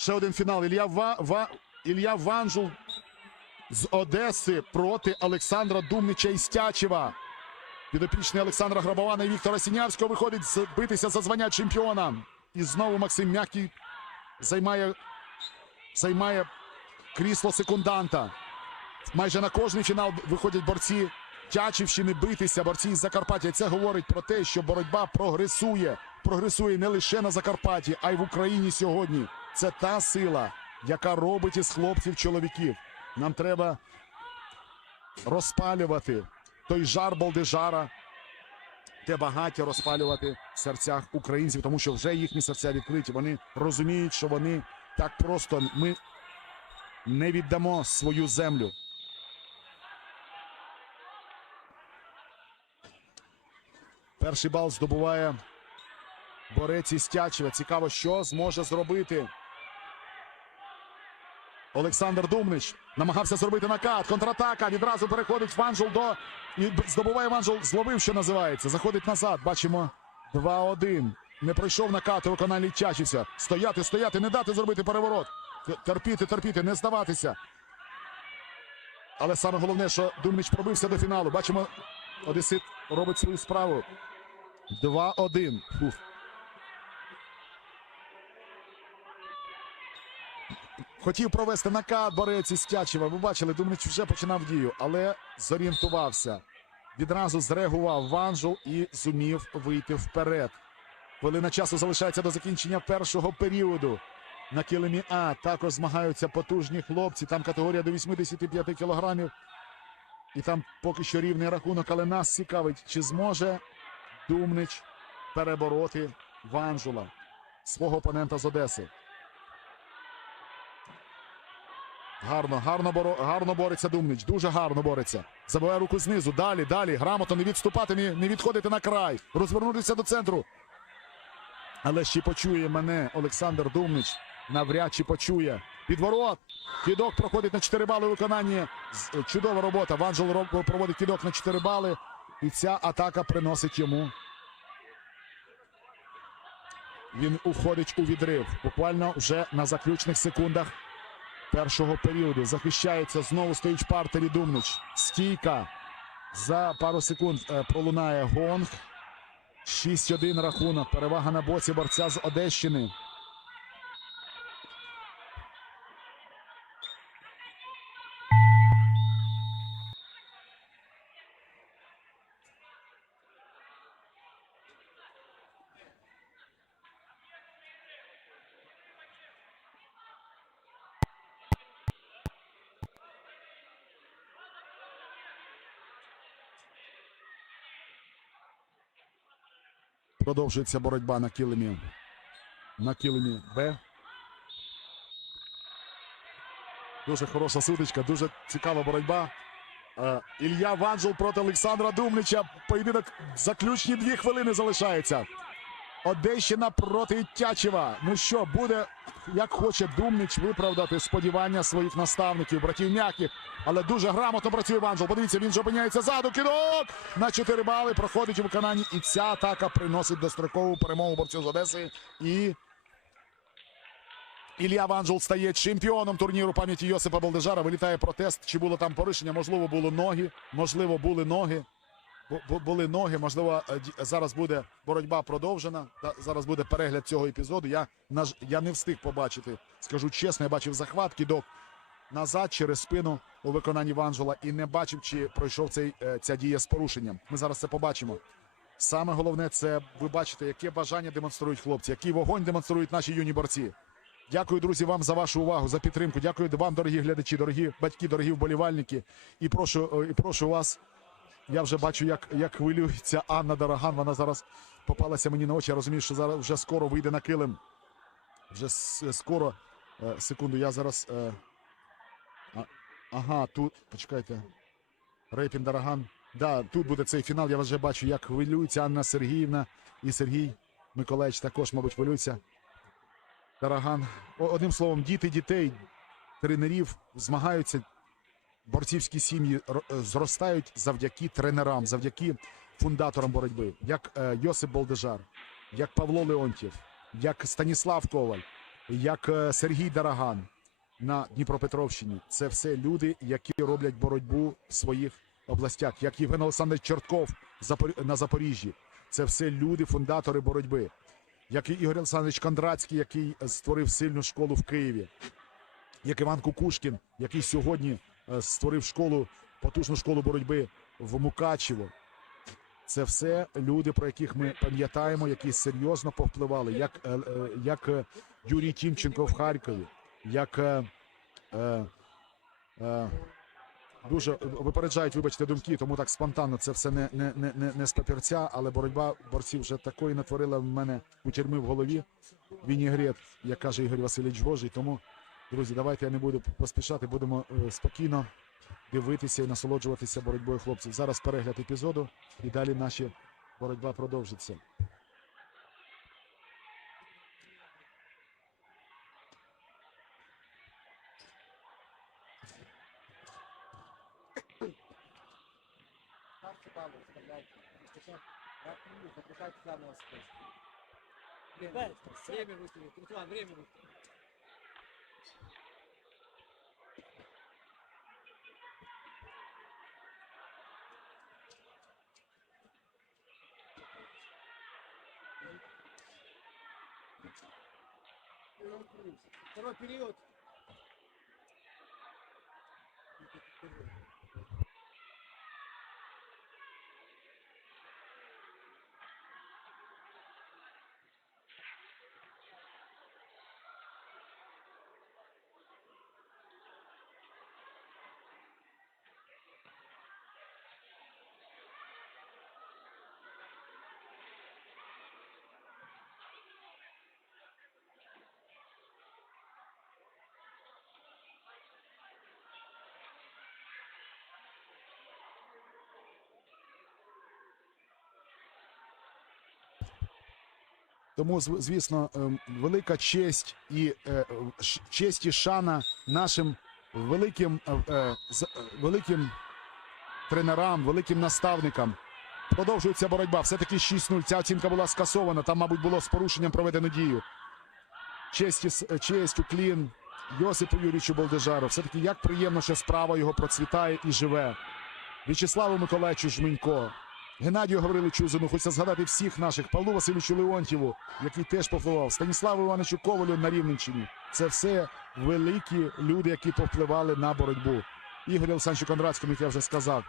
Ще один фінал. Ілля, Ва... Ва... Ілля Ванжул з Одеси проти Олександра Думнича із Тячева. Підопічний Олександра Грабована і Віктора Сінявського виходить битися за звання чемпіона. І знову Максим М'який займає, займає крісло секунданта. Майже на кожний фінал виходять борці Тячівщини битися, борці із Закарпаття. Це говорить про те, що боротьба прогресує. Прогресує не лише на Закарпатті, а й в Україні сьогодні. Це та сила, яка робить із хлопців чоловіків. Нам треба розпалювати той жар Балдежара, те багаття розпалювати в серцях українців, тому що вже їхні серця відкриті. Вони розуміють, що вони так просто ми не віддамо свою землю. Перший бал здобуває борець із Тячева. Цікаво, що зможе зробити. Олександр Думнич намагався зробити накат. Контратака. Відразу переходить Ванжул до. І здобуває Ванжул. Зловив, що називається. Заходить назад. Бачимо 2-1. Не пройшов накат у виконанні Тячівця. Стояти, стояти, не дати зробити переворот. Терпіти, терпіти, не здаватися. Але саме головне, що Думнич пробився до фіналу. Бачимо, Одесит робить свою справу. 2-1. Фух. Хотів провести накат борець із Тячева. Ви бачили, Думнич вже починав дію, але зорієнтувався. Відразу зреагував Ванжул і зумів вийти вперед. Хвилина часу залишається до закінчення першого періоду. На килимі А також змагаються потужні хлопці. Там категорія до 85 кілограмів. І там поки що рівний рахунок, але нас цікавить, чи зможе Думнич перебороти Ванжула, свого опонента з Одеси. Гарно, гарно, боро, гарно бореться Думнич. Дуже гарно бореться. Забиває руку знизу. Далі, далі. Грамотно не відступати, не, відходити на край. Розвернутися до центру. Але ще почує мене Олександр Думнич. Навряд чи почує. Підворот. Кідок проходить на 4 бали. З- е, Чудова робота. Ванжел проводить кідок на 4 бали. І ця атака приносить йому. Він уходить у відрив. Буквально вже на заключних секундах першого періоду. Захищається. Знову стоїть партері Думнич. Стійка. За пару секунд е, пролунає гонг. 6-1 рахунок. Перевага на боці борця з Одещини. Продовжується боротьба на килимі. На килимі Б. Дуже хороша сутичка, дуже цікава боротьба. Ілья Ілля Ванжул проти Олександра Думнича. Поєдинок заключні дві хвилини залишається. Одещина проти Тячева. Ну що, буде, як хоче Думнич виправдати сподівання своїх наставників, братів м'яких. Але дуже грамотно працює Ванжул. Подивіться, він же опиняється ззаду. Кидок на 4 бали проходить у виконанні. І ця атака приносить дострокову перемогу борцю з Одеси. І Ілля Ванжул стає чемпіоном турніру пам'яті Йосипа Балдежара. Вилітає протест. Чи було там порушення? Можливо, було ноги. Можливо, були ноги. Бу- бу- Були ноги. Можливо, е, зараз буде боротьба продовжена. Зараз буде перегляд цього епізоду. Я я не встиг побачити. Скажу чесно, я бачив захват, кідок назад через спину у виконанні Ванжула і не бачив, чи пройшов цей е, ця дія з порушенням. Ми зараз це побачимо. Саме головне, це ви бачите, яке бажання демонструють хлопці, який вогонь демонструють наші юні борці. Дякую, друзі, вам за вашу увагу, за підтримку. Дякую вам, дорогі глядачі, дорогі батьки, дорогі вболівальники. І прошу, е, і прошу вас. Я вже бачу, як, як хвилюється Анна Дороган. Вона зараз попалася мені на очі. Я розумію, що зараз вже скоро вийде на килим. Вже скоро. Е, секунду, я зараз. Е, а, ага, тут. Почекайте. Рейпін Дороган. Да, тут буде цей фінал. Я вже бачу, як хвилюється Анна Сергіївна і Сергій Миколаївич також, мабуть, хвилюється. Тараган. О- Одним словом, діти дітей, тренерів змагаються. Борцівські сім'ї е, зростають завдяки тренерам, завдяки фундаторам боротьби, як е, Йосип Болдежар, як Павло Леонтьєв, як Станіслав Коваль. як е, Сергій Дараган на Дніпропетровщині. Це все люди, які роблять боротьбу в своїх областях, як Євген Олександрович Чортков Запор- на Запоріжжі. Це все люди, фундатори боротьби. Як і Ігор Олександрович Кондрацький, який створив сильну школу в Києві, як Іван Кукушкін, який сьогодні створив школу, потужну школу боротьби в Мукачево. Це все люди, про яких ми пам'ятаємо, які серйозно повпливали, як, е, е, як е, Юрій Тімченко в Харкові, як е, е, е, дуже випереджають, вибачте, думки, тому так спонтанно це все не, не, не, не, з папірця, але боротьба борців вже такої натворила в мене у тюрми в голові. Вінігрет, як каже Ігор Васильович Божий. Тому, друзі, давайте я не буду поспішати, будемо е, спокійно дивитися і насолоджуватися боротьбою хлопців. Зараз перегляд епізоду і далі наші боротьба продовжиться. Ставьте баллы, вставляйте. Причем, рахую, запускайте заново список. Время, время выставить. Руслан, время выставить. Второй период. Тому, звісно, ем, велика честь і е, честь і шана нашим великим, е, е, е, великим тренерам, великим наставникам. Продовжується боротьба. Все-таки 6-0. Ця оцінка була скасована. Там, мабуть, було з порушенням проведено дію. Честь, е, честь, уклін Йосипу Юрійовичу Болдежару. Все-таки як приємно, що справа його процвітає і живе. В'ячеславу Миколаївичу Жменько, Геннадію Гавриловичу Узину, хочеться згадати всіх наших, Павлу Васильовичу Леонтьєву, який теж повпливав, Станіславу Івановичу Ковалю на Рівненщині. Це все великі люди, які повпливали на боротьбу. Ігорю Олександровичу Кондратському, як я вже сказав.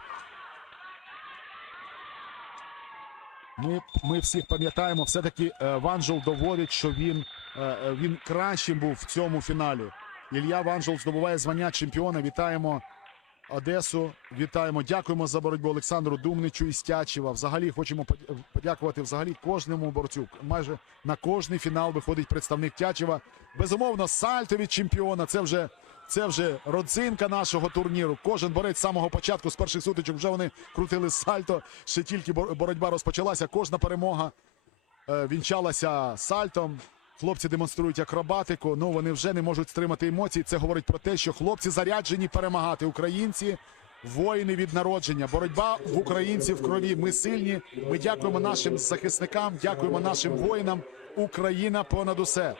Ми, ми всіх пам'ятаємо, все-таки е, Ванжел доводить, що він, е, е, він кращим був в цьому фіналі. Ілля Ванжел здобуває звання чемпіона. Вітаємо Одесу. Вітаємо. Дякуємо за боротьбу Олександру Думничу і Стячева. Взагалі хочемо подякувати взагалі кожному борцю. Майже на кожний фінал виходить представник Тячева. Безумовно, сальто від чемпіона. Це вже. Це вже родзинка нашого турніру. Кожен борець з самого початку, з перших сутичок, вже вони крутили сальто. Ще тільки бор- боротьба розпочалася. Кожна перемога е, вінчалася сальтом. Хлопці демонструють акробатику. Ну вони вже не можуть стримати емоцій. Це говорить про те, що хлопці заряджені перемагати. Українці воїни від народження. Боротьба в українців в крові. Ми сильні. Ми дякуємо нашим захисникам, дякуємо нашим воїнам. Україна понад усе.